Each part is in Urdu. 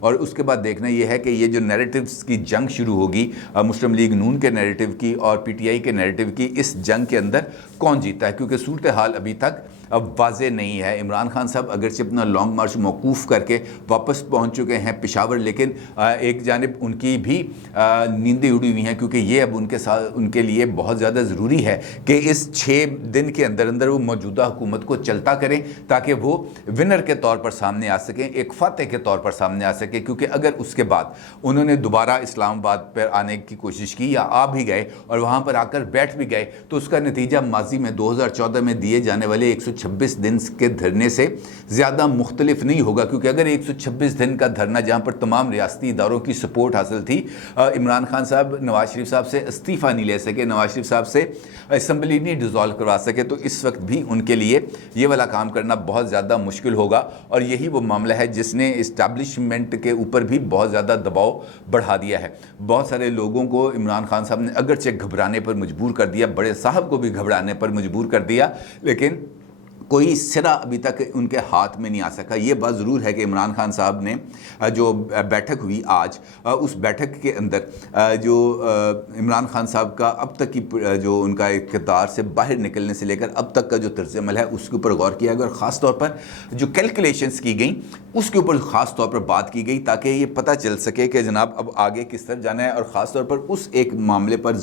اور اس کے بعد دیکھنا یہ ہے کہ یہ جو نیریٹیوز کی جنگ شروع ہوگی مسلم لیگ نون کے نیریٹیو کی اور پی ٹی آئی کے نیریٹیو کی، اس جنگ کے اندر کون جیتا ہے، کیونکہ صورتحال ابھی تک اب واضح نہیں ہے۔ عمران خان صاحب اگرچہ اپنا لانگ مارچ موقوف کر کے واپس پہنچ چکے ہیں پشاور، لیکن ایک جانب ان کی بھی نیندیں اڑی ہوئی ہیں، کیونکہ یہ اب ان کے لیے بہت زیادہ ضروری ہے کہ اس 6 دن کے اندر اندر وہ موجودہ حکومت کو چلتا کریں تاکہ وہ ونر کے طور پر سامنے آ سکیں، ایک فاتح کے طور پر سامنے آ سکیں۔ کیونکہ اگر اس کے بعد انہوں نے دوبارہ اسلام آباد پر آنے کی کوشش کی یا آ بھی گئے اور وہاں پر آ کر بیٹھ بھی گئے، تو اس کا نتیجہ ماضی میں 2014 میں دیے جانے والے 126 دن کے دھرنے سے زیادہ مختلف نہیں ہوگا، کیونکہ اگر 126 دن کا دھرنا جہاں پر تمام ریاستی اداروں کی سپورٹ حاصل تھی، عمران خان صاحب نواز شریف صاحب سے استعفیٰ نہیں لے سکے، نواز شریف صاحب سے اسمبلی نہیں ڈیزالو کروا سکے، تو اس وقت بھی ان کے لیے یہ والا کام کرنا بہت زیادہ مشکل ہوگا، اور یہی وہ معاملہ ہے جس نے اسٹیبلشمنٹ کے اوپر بھی بہت زیادہ دباؤ بڑھا دیا ہے۔ بہت سارے لوگوں کو عمران خان صاحب نے اگرچہ گھبرانے پر مجبور کر دیا، بڑے صاحب کو بھی گھبرانے پر مجبور کر دیا، لیکن کوئی سرا ابھی تک ان کے ہاتھ میں نہیں آ سکا۔ یہ بات ضرور ہے کہ عمران خان صاحب نے جو بیٹھک ہوئی آج، اس بیٹھک کے اندر جو عمران خان صاحب کا اب تک کی جو ان کا اقتدار سے باہر نکلنے سے لے کر اب تک کا جو طرز عمل ہے اس کے اوپر غور کیا گیا، اور خاص طور پر جو کیلکولیشنز کی گئیں اس کے اوپر خاص طور پر بات کی گئی، تاکہ یہ پتہ چل سکے کہ جناب اب آگے کس طرح جانا ہے۔ اور خاص طور پر اس ایک معاملے پر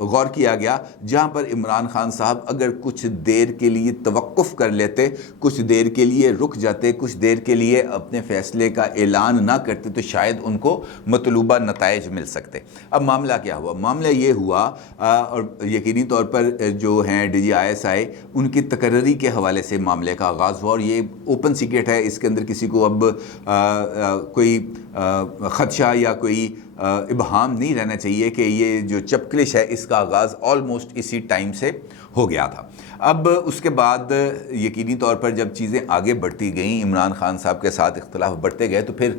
غور کیا گیا جہاں پر عمران خان صاحب اگر کچھ دیر کے لیے توقف کر لیتے، کچھ دیر کے لیے رک جاتے، کچھ دیر کے لیے اپنے فیصلے کا اعلان نہ کرتے، تو شاید ان کو مطلوبہ نتائج مل سکتے۔ اب معاملہ کیا ہوا؟ معاملہ یہ ہوا، اور یقینی طور پر جو ہیں D G I S I ان کی تقرری کے حوالے سے معاملے کا آغاز ہوا، اور یہ اوپن سیکرٹ ہے، اس کے اندر کسی کو اب کوئی خدشہ یا کوئی ابہام نہیں رہنا چاہیے کہ یہ جو چپکلش ہے اس کا آغاز آلموسٹ اسی ٹائم سے ہو گیا تھا۔ اب اس کے بعد یقینی طور پر جب چیزیں آگے بڑھتی گئیں، عمران خان صاحب کے ساتھ اختلاف بڑھتے گئے، تو پھر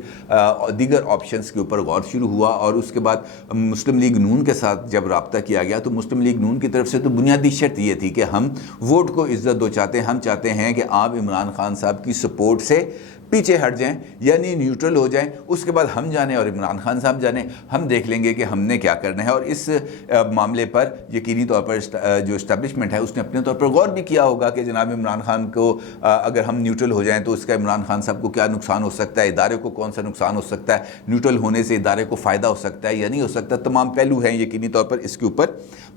دیگر آپشنز کے اوپر غور شروع ہوا، اور اس کے بعد مسلم لیگ نون کے ساتھ جب رابطہ کیا گیا تو مسلم لیگ نون کی طرف سے تو بنیادی شرط یہ تھی کہ ہم ووٹ کو عزت دو چاہتے ہیں، ہم چاہتے ہیں کہ آپ عمران خان صاحب کی سپورٹ سے پیچھے ہٹ جائیں، یعنی نیوٹرل ہو جائیں، اس کے بعد ہم جانیں اور عمران خان صاحب جانیں، ہم دیکھ لیں گے کہ ہم نے کیا کرنا ہے۔ اور اس معاملے پر یقینی طور پر جو اسٹیبلشمنٹ ہے اس نے اپنے طور پر غور بھی کیا ہوگا کہ جناب عمران خان کو اگر ہم نیوٹرل ہو جائیں تو اس کا عمران خان صاحب کو کیا نقصان ہو سکتا ہے، ادارے کو کون سا نقصان ہو سکتا ہے، نیوٹرل ہونے سے ادارے کو فائدہ ہو سکتا ہے یا نہیں ہو سکتا، تمام پہلو ہیں، یقینی طور پر اس کے اوپر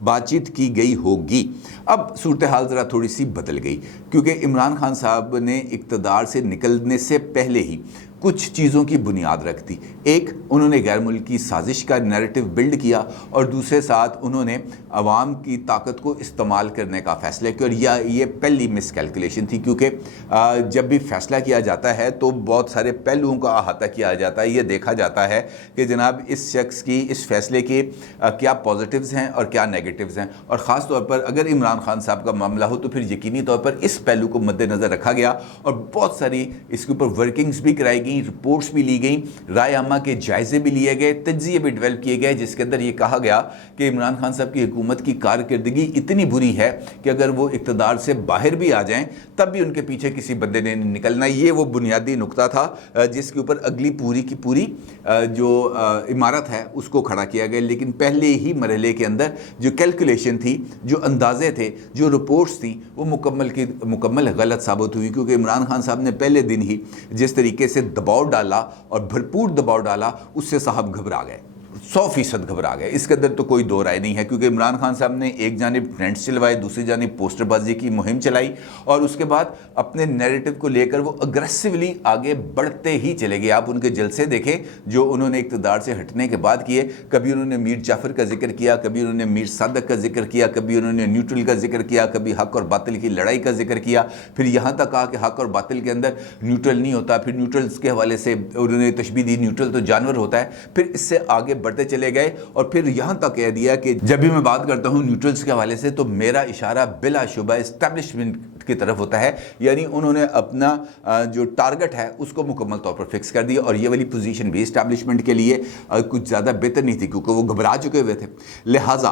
بات چیت کی گئی ہوگی۔ اب صورتحال ذرا تھوڑی سی بدل گئی، کیونکہ عمران خان صاحب نے اقتدار سے نکلنے سے پہلے ہی کچھ چیزوں کی بنیاد رکھ دی۔ ایک، انہوں نے غیر ملکی سازش کا نیریٹو بلڈ کیا، اور دوسرے ساتھ انہوں نے عوام کی طاقت کو استعمال کرنے کا فیصلہ کیا، اور یہ پہلی مس کیلکولیشن تھی، کیونکہ جب بھی فیصلہ کیا جاتا ہے تو بہت سارے پہلوؤں کا احاطہ کیا جاتا ہے، یہ دیکھا جاتا ہے کہ جناب اس شخص کی اس فیصلے کے کیا پازیٹیوز ہیں اور کیا نیگیٹیوز ہیں، اور خاص طور پر اگر عمران خان صاحب کا معاملہ ہو تو پھر یقینی طور پر اس پہلو کو مد نظر رکھا گیا، اور بہت ساری اس کے اوپر ورکنگز بھی کرائی گئیں، رپورٹس بھی لی گئیں، رائے عامہ کے جائزے بھی لیے گئے، تجزیے بھی ڈیولپ کیے گئے، جس کے اندر یہ کہا گیا کہ عمران خان صاحب کی حکومت کی کارکردگی اتنی بری ہے کہ اگر وہ اقتدار سے باہر بھی آ جائیں تب بھی ان کے پیچھے کسی بندے نے نکلنا۔ یہ وہ بنیادی نقطہ تھا جس کے اوپر اگلی پوری کی پوری جو عمارت ہے اس کو کھڑا کیا گیا، لیکن پہلے ہی مرحلے کے اندر جو کیلکولیشن تھی، جو اندازے تھے، جو رپورٹس تھیں، وہ مکمل غلط ثابت ہوئی، کیونکہ عمران خان صاحب نے پہلے دن ہی جس طریقے سے دباؤ ڈالا اور بھرپور دباؤ ڈالا، اس سے صاحب گھبرا گئے، 100% گھبرا گئے، اس کے اندر تو کوئی دو رائے نہیں ہے، کیونکہ عمران خان صاحب نے ایک جانب ٹرینڈز چلوائے، دوسری جانب پوسٹر بازی کی مہم چلائی، اور اس کے بعد اپنے نیریٹو کو لے کر وہ اگریسولی آگے بڑھتے ہی چلے گئے۔ آپ ان کے جلسے دیکھیں جو انہوں نے اقتدار سے ہٹنے کے بعد کیے، کبھی انہوں نے میر جعفر کا ذکر کیا، کبھی انہوں نے میر صادق کا ذکر کیا، کبھی انہوں نے نیوٹرل کا ذکر کیا، کبھی حق اور باطل کی لڑائی کا ذکر کیا، پھر یہاں تک کہا کہ حق اور باطل کے اندر نیوٹرل نہیں ہوتا، پھر نیوٹرلز کے حوالے سے انہوں نے تشبیہ دی نیوٹرل تو جانور ہوتا ہے، پھر اس سے آگے بڑھتے چلے گئے، اور پھر یہاں تک کہہ دیا کہ جب بھی میں بات کرتا ہوں نیوٹرلز کے حوالے سے تو میرا اشارہ بلا شبہ اسٹیبلشمنٹ کی طرف ہوتا ہے، یعنی انہوں نے اپنا جو ٹارگٹ ہے اس کو مکمل طور پر فکس کر دیا، اور یہ والی پوزیشن بھی اسٹیبلشمنٹ کے لیے کچھ زیادہ بہتر نہیں تھی کیونکہ وہ گھبرا چکے ہوئے تھے۔ لہٰذا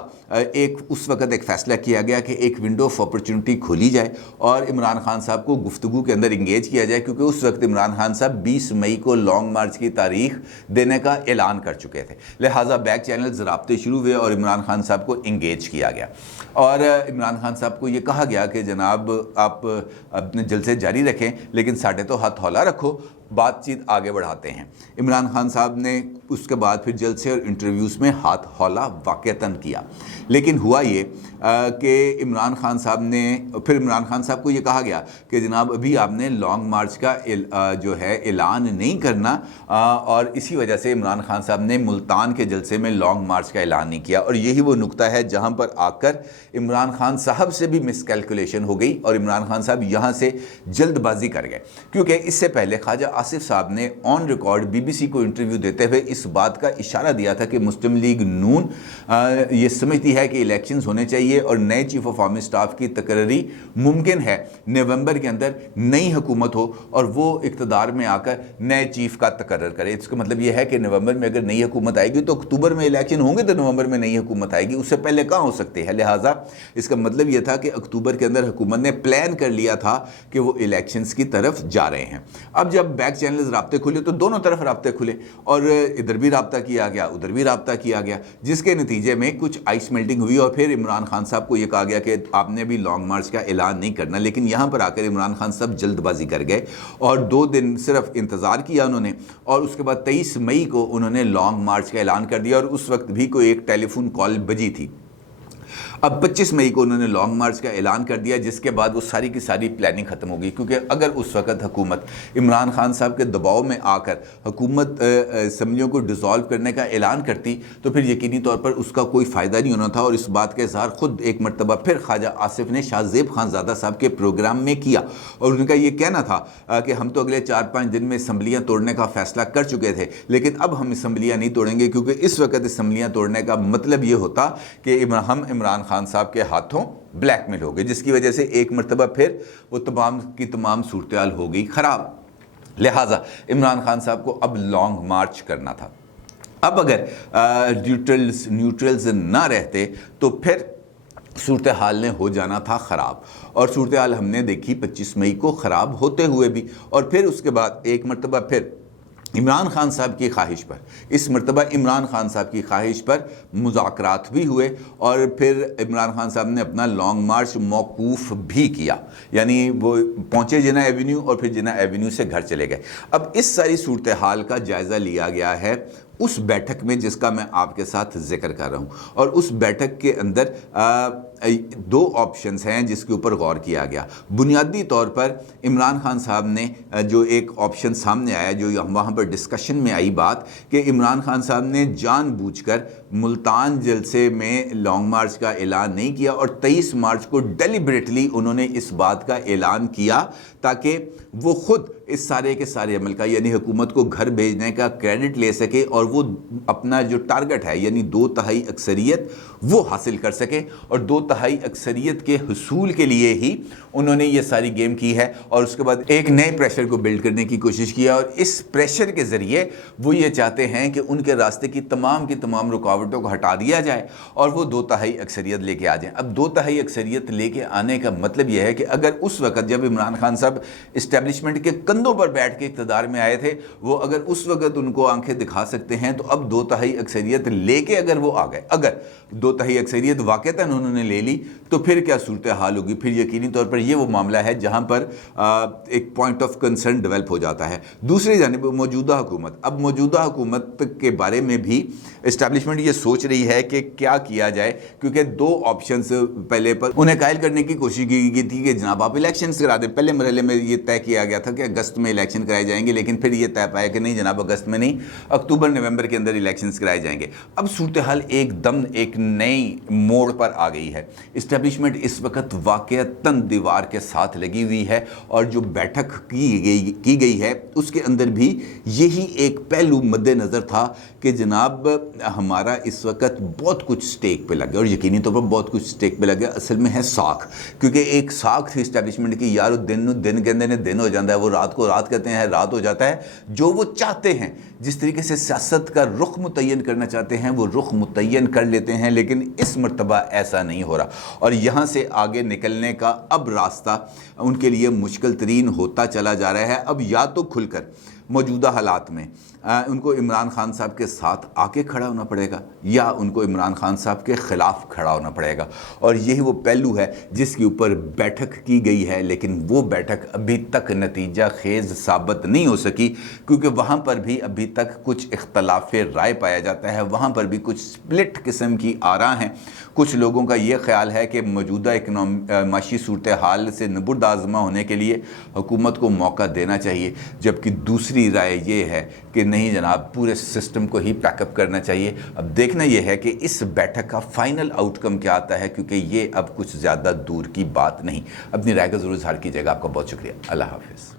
اس وقت ایک فیصلہ کیا گیا کہ ایک ونڈو آف اپرچونٹی کھولی جائے اور عمران خان صاحب کو گفتگو کے اندر انگیج کیا جائے، کیونکہ اس وقت عمران خان صاحب 20 مئی کو لانگ مارچ کی تاریخ دینے کا اعلان کر چکے تھے۔ لہٰذا بیک چینلز رابطے شروع ہوئے اور عمران خان صاحب کو انگیج کیا گیا، اور عمران خان صاحب کو یہ کہا گیا کہ جناب آپ اپنے جلسے جاری رکھیں لیکن ساڈے تو ہاتھ ہولا رکھو، بات چیت آگے بڑھاتے ہیں۔ عمران خان صاحب نے اس کے بعد پھر جلسے اور انٹرویوز میں ہاتھ ہولا واقعتاً کیا، لیکن ہوا یہ کہ عمران خان صاحب کو یہ کہا گیا کہ جناب ابھی آپ نے لانگ مارچ کا جو ہے اعلان نہیں کرنا، اور اسی وجہ سے عمران خان صاحب نے ملتان کے جلسے میں لانگ مارچ کا اعلان نہیں کیا، اور یہی وہ نقطہ ہے جہاں پر آ کر عمران خان صاحب سے بھی مس کیلکولیشن ہو گئی اور عمران خان صاحب یہاں سے جلد بازی کر گئے، کیونکہ اس سے پہلے خواجہ آصف صاحب نے on record B B C کو انٹرویو دیتے ہوئے اس بات کا اشارہ دیا تھا کہ مسلم لیگ نون یہ سمجھتی ہے کہ الیکشنز ہونے چاہیے اور نئے چیف آف آرمی سٹاف کی تقرری ممکن ہے نومبر کے اندر نئی حکومت ہو اور وہ اقتدار میں آ کر نئے چیف کا تقرر کرے۔ اس کا مطلب یہ ہے کہ نومبر میں اگر نئی حکومت آئے گی تو اکتوبر میں الیکشن ہوں گے تو نومبر میں نئی حکومت آئے گی، اس سے پہلے کہاں ہو سکتے ہیں۔ لہٰذا اس کا مطلب یہ تھا کہ اکتوبر کے اندر حکومت نے پلان کر لیا تھا کہ وہ الیکشنز کی طرف جا رہے ہیں۔ اب جب بیک چینلز رابطے کھلے تو دونوں طرف رابطے کھلے، اور ادھر بھی رابطہ کیا گیا ادھر بھی رابطہ کیا گیا، جس کے نتیجے میں کچھ آئس میلٹنگ ہوئی، اور پھر عمران خان صاحب کو یہ کہا گیا کہ آپ نے بھی لانگ مارچ کا اعلان نہیں کرنا، لیکن یہاں پر آ کر عمران خان صاحب جلد بازی کر گئے اور 2 دن صرف انتظار کیا انہوں نے، اور اس کے بعد 23 مئی کو انہوں نے لانگ مارچ کا اعلان کر دیا، اور اس وقت بھی کوئی ایک ٹیلی فون کال بجی تھی۔ اب 25 مئی کو انہوں نے لانگ مارچ کا اعلان کر دیا، جس کے بعد وہ ساری کی ساری پلاننگ ختم ہو گئی، کیونکہ اگر اس وقت حکومت عمران خان صاحب کے دباؤ میں آ کر حکومت اسمبلیوں کو ڈیزالو کرنے کا اعلان کرتی تو پھر یقینی طور پر اس کا کوئی فائدہ نہیں ہونا تھا، اور اس بات کا اظہار خود ایک مرتبہ پھر خواجہ آصف نے شاہ زیب خان زادہ صاحب کے پروگرام میں کیا، اور ان کا یہ کہنا تھا کہ ہم تو اگلے 4-5 دن میں اسمبلیاں توڑنے کا فیصلہ کر چکے تھے، لیکن اب ہم اسمبلیاں نہیں توڑیں گے، کیونکہ اس وقت اسمبلیاں توڑنے کا مطلب یہ ہوتا کہ ہم عمران خان صاحب کے ہاتھوں بلیک میل ہو گئے، جس کی وجہ سے ایک مرتبہ پھر وہ تمام کی تمام صورتحال ہو گئی خراب۔ لہٰذا عمران خان صاحب کو اب لانگ مارچ کرنا تھا۔ اب اگر نیوٹرلز نہ رہتے تو پھر صورتحال نے ہو جانا تھا خراب، اور صورتحال ہم نے دیکھی 25 مئی کو خراب ہوتے ہوئے بھی، اور پھر اس کے بعد ایک مرتبہ پھر عمران خان صاحب کی خواہش پر، اس مرتبہ عمران خان صاحب کی خواہش پر مذاکرات بھی ہوئے، اور پھر عمران خان صاحب نے اپنا لانگ مارچ موقوف بھی کیا، یعنی وہ پہنچے جناح ایوینیو اور پھر جناح ایوینیو سے گھر چلے گئے۔ اب اس ساری صورتحال کا جائزہ لیا گیا ہے اس بیٹھک میں جس کا میں آپ کے ساتھ ذکر کر رہا ہوں، اور اس بیٹھک کے اندر 2 آپشنز ہیں جس کے اوپر غور کیا گیا۔ بنیادی طور پر عمران خان صاحب نے جو ایک آپشن سامنے آیا، جو وہاں پر ڈسکشن میں آئی بات، کہ عمران خان صاحب نے جان بوجھ کر ملتان جلسے میں لانگ مارچ کا اعلان نہیں کیا، اور 23 مارچ کو ڈیلیبریٹلی انہوں نے اس بات کا اعلان کیا تاکہ وہ خود اس سارے کے سارے عمل کا، یعنی حکومت کو گھر بھیجنے کا کریڈٹ لے سکے، اور وہ اپنا جو ٹارگٹ ہے یعنی 2/3 اکثریت وہ حاصل کر سکے، اور 2/3 اکثریت کے حصول کے لیے ہی انہوں نے یہ ساری گیم کی ہے، اور اس کے بعد ایک نئے پریشر کو بلڈ کرنے کی کوشش کیا، اور اس پریشر کے ذریعے وہ یہ چاہتے ہیں کہ ان کے راستے کی تمام رکاوٹوں کو ہٹا دیا جائے اور وہ 2/3 اکثریت لے کے آ جائیں۔ اب 2/3 اکثریت لے کے آنے کا مطلب یہ ہے کہ اگر اس وقت جب عمران خان صاحب اسٹیبلشمنٹ کے کندھوں پر بیٹھ کے اقتدار میں آئے تھے، وہ اگر اس وقت ان کو آنکھیں دکھا سکتے ہیں، تو اب 2/3 اکثریت لے کے اگر وہ آ گئے، اگر 2/3 اکثریت واقعتاً انہوں نے لے لی تو پھر کیا صورتحال ہوگی؟ پھر یقینی طور پر یہ وہ معاملہ ہے جہاں پر ایک پوائنٹ آف کنسرن ڈیولپ ہو جاتا ہے۔ دوسری جانب موجودہ حکومت، اب موجودہ حکومت کے بارے میں بھی اسٹیبلشمنٹ یہ سوچ رہی ہے کہ کیا جائے، کیونکہ 2 آپشنز پہلے پر انہیں قائل کرنے کی کوشش کی گئی تھی کہ جناب آپ الیکشنز کرا دیں۔ پہلے مرحلے میں یہ طے کیا گیا تھا کہ اگست میں الیکشن کرائے جائیں گے، لیکن پھر یہ طے پایا کہ نہیں جناب اگست میں نہیں، اکتوبر نومبر کے اندر الیکشنز کرائے جائیں گے۔ اب صورتحال ایک دم ایک نئی موڑ پر آ گئی ہے، اسٹیبلشمنٹ اس وقت واقعتاً دیوار کے ساتھ لگی ہوئی ہے، اور جو بیٹھک کی گئی ہے اس کے اندر بھی یہی ایک پہلو مد نظر تھا کہ جناب ہمارا اس وقت بہت کچھ سٹیک پہ لگا، اور یقینی طور پر بہت کچھ سٹیک پہ لگا، اصل میں ہے ساکھ، کیونکہ ایک ساکھ تھی اسٹیبلشمنٹ کی، یار دن کہتے ہیں دن ہو جاتا ہے، وہ رات کو رات کہتے ہیں رات ہو جاتا ہے، جو وہ چاہتے ہیں جس طریقے سے سیاست کا رخ متعین کرنا چاہتے ہیں وہ رخ متعین کر لیتے ہیں، لیکن اس مرتبہ ایسا نہیں ہو رہا، اور یہاں سے آگے نکلنے کا اب راستہ ان کے لیے مشکل ترین ہوتا چلا جا رہا ہے۔ اب یا تو کھل کر موجودہ حالات میں ان کو عمران خان صاحب کے ساتھ آ کے کھڑا ہونا پڑے گا، یا ان کو عمران خان صاحب کے خلاف کھڑا ہونا پڑے گا، اور یہی وہ پہلو ہے جس کے اوپر بیٹھک کی گئی ہے، لیکن وہ بیٹھک ابھی تک نتیجہ خیز ثابت نہیں ہو سکی، کیونکہ وہاں پر بھی ابھی تک کچھ اختلاف رائے پایا جاتا ہے، وہاں پر بھی کچھ سپلٹ قسم کی آراء ہیں۔ کچھ لوگوں کا یہ خیال ہے کہ موجودہ معاشی صورتحال سے نبرد آزما ہونے کے لیے حکومت کو موقع دینا چاہیے، جبکہ دوسری رائے یہ ہے کہ نہیں جناب پورے سسٹم کو ہی پیک اپ کرنا چاہیے۔ اب دیکھنا یہ ہے کہ اس بیٹھک کا فائنل آؤٹ کم کیا آتا ہے، کیونکہ یہ اب کچھ زیادہ دور کی بات نہیں۔ اپنی رائے کا ضرور اظہار کیجیے گا۔ آپ کا بہت شکریہ۔ اللہ حافظ۔